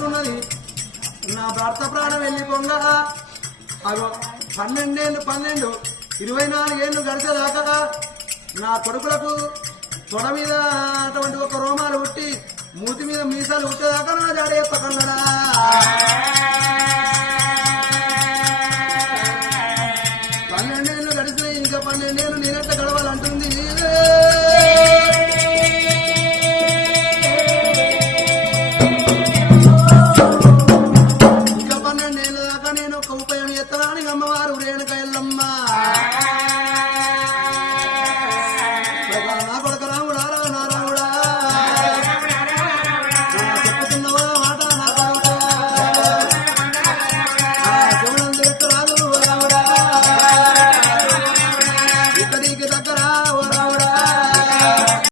అనుకుంటున్నది నా భర్త ప్రాణం వెళ్ళిపోగా అగో 12 24 ఏళ్ళు గడిచేదాకా నా కొడుకులకు తొడ మీద అటువంటి ఒక రోమాలు ఉట్టి మూతి మీద మీసాలు ఉట్టేదాకా నా జాడే చెప్పకుండా